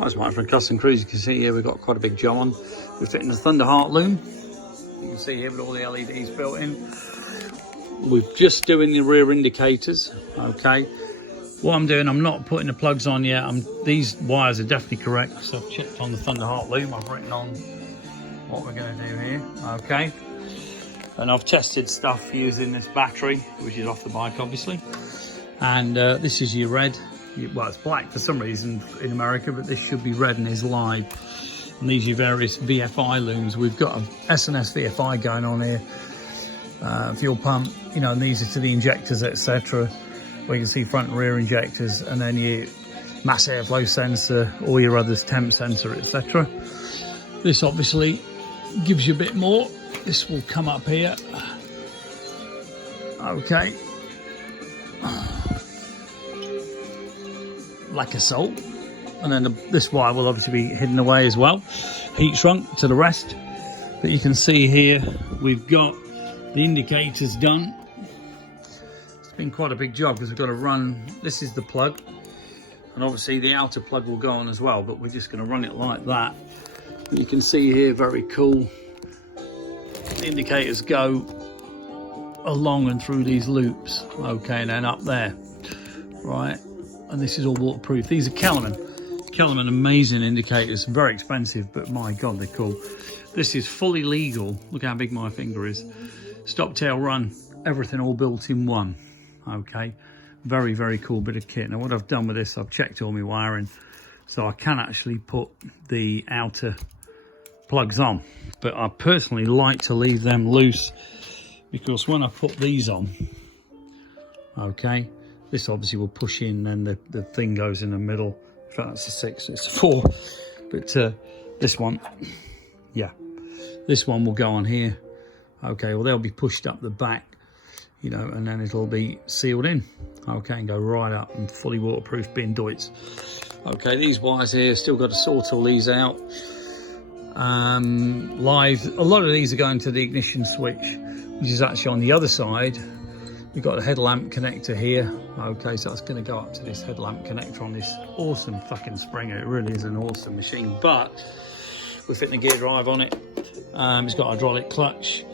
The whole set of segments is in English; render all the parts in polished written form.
Hi, it's Mike from Custom Cruise. You can see here we've got quite a big job on. We're fitting the Thunderheart loom. You can see here with all the LEDs built in. We're just doing the rear indicators, okay. What I'm doing, I'm not putting the plugs on yet. These wires are definitely correct, so I've checked on the Thunderheart loom. I've written on what we're going to do here, okay. And I've tested stuff using this battery, which is off the bike, obviously. And this is your red. Well, it's black for some reason in America, but this should be red and is live. And these are your various VFI looms. We've got an S&S VFI going on here, fuel pump, you know, and these are to the injectors, etc. Where you can see front and rear injectors, and then your mass airflow sensor, all your others, temp sensor, etc. This obviously gives you a bit more. This will come up here, okay, like a salt, and then this wire will obviously be hidden away as well, heat shrunk to the rest. But you can see here we've got the indicators done. It's been quite a big job because we've got to run, this is the plug, and obviously the outer plug will go on as well, but we're just going to run it like that. You can see here, very cool, the indicators go along and through these loops, okay, and then up there, right. And this is all waterproof. These are Kellerman amazing indicators, very expensive, but my God, they're cool. This is fully legal. Look how big my finger is. Stop, tail, run, everything all built in one, okay. Very, very cool bit of kit. Now what I've done with this, I've checked all my wiring, so I can actually put the outer plugs on, but I personally like to leave them loose, because when I put these on, okay, this obviously will push in, and the thing goes in the middle. In fact, that's a 6, it's a 4. But this one, yeah, this one will go on here. Okay, well, they'll be pushed up the back, you know, and then it'll be sealed in. Okay, and go right up and fully waterproof, being Deutsch. Okay, these wires here, still got to sort all these out. Live, a lot of these are going to the ignition switch, which is actually on the other side. We've got a headlamp connector here, okay, so that's going to go up to this headlamp connector on this awesome fucking Springer. It really is an awesome machine, but we're fitting a gear drive on it. It's got hydraulic clutch.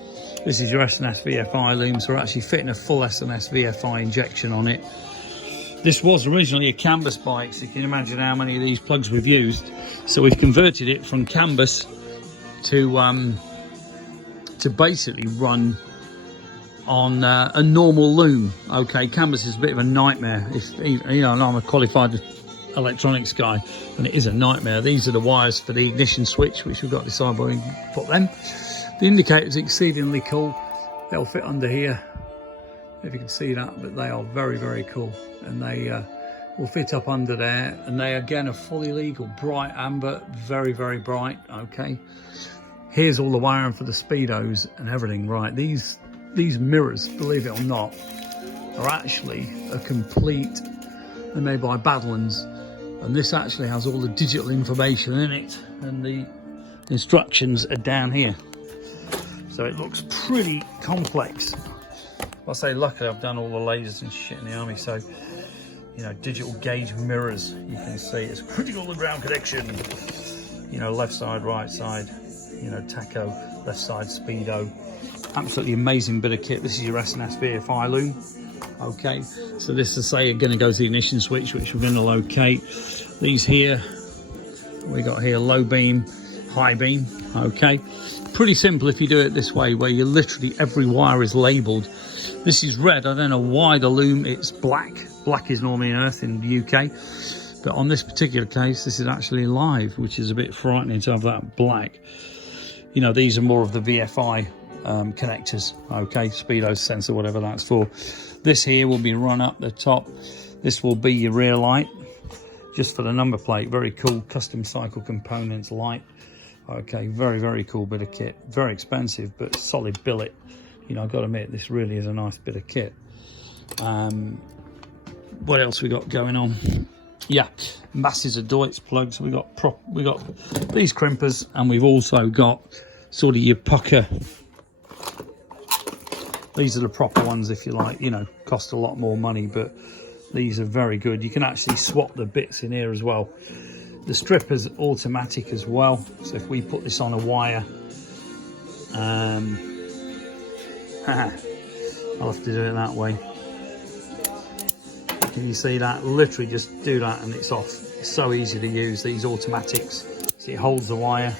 This is your S&S VFI loom, so we're actually fitting a full S&S VFI injection on it. This was originally a Canbus bike, so you can imagine how many of these plugs we've used. So we've converted it from Canbus to basically run on a normal loom. Okay, Canbus is a bit of a nightmare. If you know, I'm a qualified electronics guy, and it is a nightmare. These are the wires for the ignition switch, which we've got to decide where we put them. The indicator's exceedingly cool. They'll fit under here, if you can see that, but they are very, very cool, and they will fit up under there, and they again are fully legal, bright amber, very, very bright. Okay, here's all the wiring for the speedos and everything. Right, these mirrors, believe it or not, are actually a complete, they're made by Badlands, and this actually has all the digital information in it, and the instructions are down here, so it looks pretty complex. I say luckily I've done all the lasers and shit in the army, so you know, digital gauge mirrors, you can see it's critical to ground connection, you know, left side, right side, you know, tacho, left side speedo. Absolutely amazing bit of kit. This is your S&S VFI loom. Okay, so this is say going to go to the ignition switch, which we're going to locate. These here, we got here low beam, high beam. Okay, pretty simple if you do it this way, where you literally every wire is labelled. This is red. I don't know why the loom it's black. Black is normally in earth in the UK, but on this particular case, this is actually live, which is a bit frightening to have that black. You know, these are more of the VFI connectors, okay, speedo sensor, whatever that's for. This here will be run up the top. This will be your rear light, just for the number plate. Very cool custom cycle components light. Okay, very, very cool bit of kit. Very expensive, but solid billet. You know, I've got to admit, this really is a nice bit of kit. What else we got going on? Yeah, masses of Deutsch plugs. We got these crimpers, and we've also got sort of your pucker. These are the proper ones, if you like. You know, cost a lot more money, but these are very good. You can actually swap the bits in here as well. The stripper's automatic as well, so if we put this on a wire, I'll have to do it that way. Can you see that? Literally just do that and it's off. It's so easy to use, these automatics. See, it holds the wire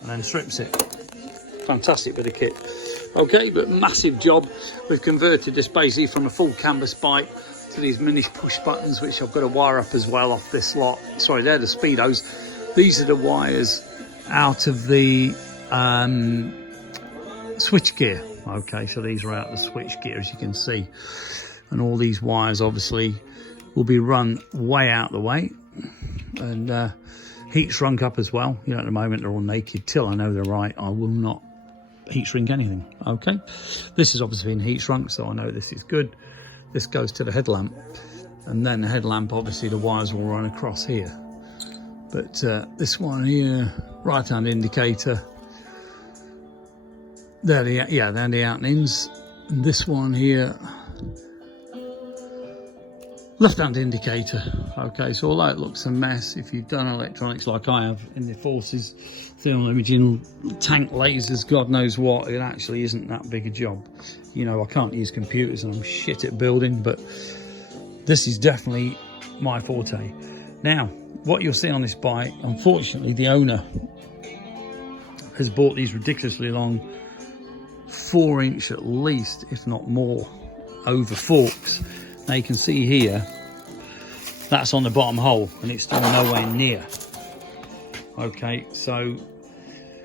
and then strips it. Fantastic bit of kit. Okay, but massive job. We've converted this basically from a full Canbus bike to these mini push buttons, which I've got to wire up as well off this lot. Sorry, they're the speedos. These are the wires out of the switch gear. Okay, so these are out of the switch gear, as you can see. And all these wires obviously will be run way out the way and heat shrunk up as well. You know, at the moment they're all naked. Till I know they're right, I will not heat shrink anything. Okay, this has obviously been heat shrunk, so I know this is good. This goes to the headlamp, and then the headlamp, obviously the wires will run across here. But this one here, right hand indicator, they're the out and ins. And this one here, left hand indicator. Okay, so although it looks a mess, if you've done electronics like I have in the forces, thermal imaging, tank lasers, God knows what, it actually isn't that big a job. You know, I can't use computers and I'm shit at building, but this is definitely my forte. Now, what you'll see on this bike, unfortunately, the owner has bought these ridiculously long 4-inch at least, if not more, over forks. Now you can see here, that's on the bottom hole and it's still nowhere near. Okay, so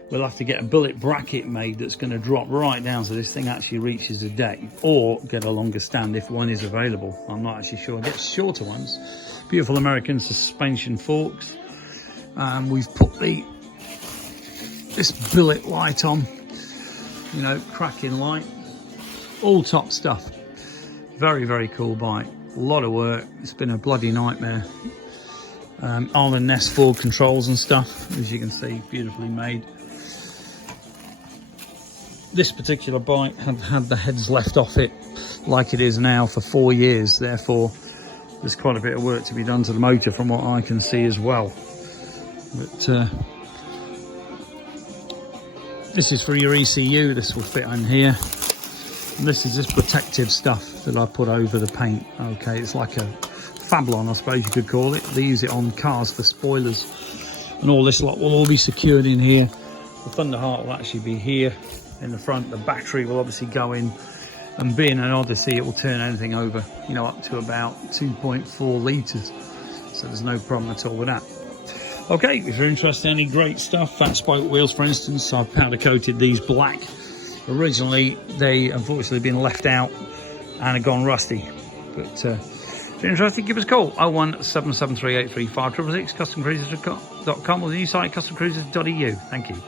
we'll have to get a billet bracket made that's going to drop right down so this thing actually reaches the deck, or get a longer stand if one is available. I'm not actually sure. Get shorter ones. Beautiful American suspension forks. We've put this billet light on, you know, cracking light, all top stuff. Very, very cool bike. A lot of work. It's been a bloody nightmare. Allen Ness Ford controls and stuff, as you can see, beautifully made. This particular bike had the heads left off it like it is now for 4 years. Therefore, there's quite a bit of work to be done to the motor from what I can see as well. But this is for your ECU. This will fit in here. And this is just protective stuff that I put over the paint. Okay, it's like a Fablon, I suppose you could call it. They use it on cars for spoilers. And all this lot will all be secured in here. The Thunderheart will actually be here in the front. The battery will obviously go in, and being an Odyssey, it will turn anything over, you know, up to about 2.4 litres. So there's no problem at all with that. Okay, if you're interested in any great stuff, fat spoke wheels, for instance, I've powder coated these black. Originally, they unfortunately been left out and have gone rusty. But if you're interested, give us a call. 01773835666, customcruisers.com, or the new site, customcruisers.eu. Thank you.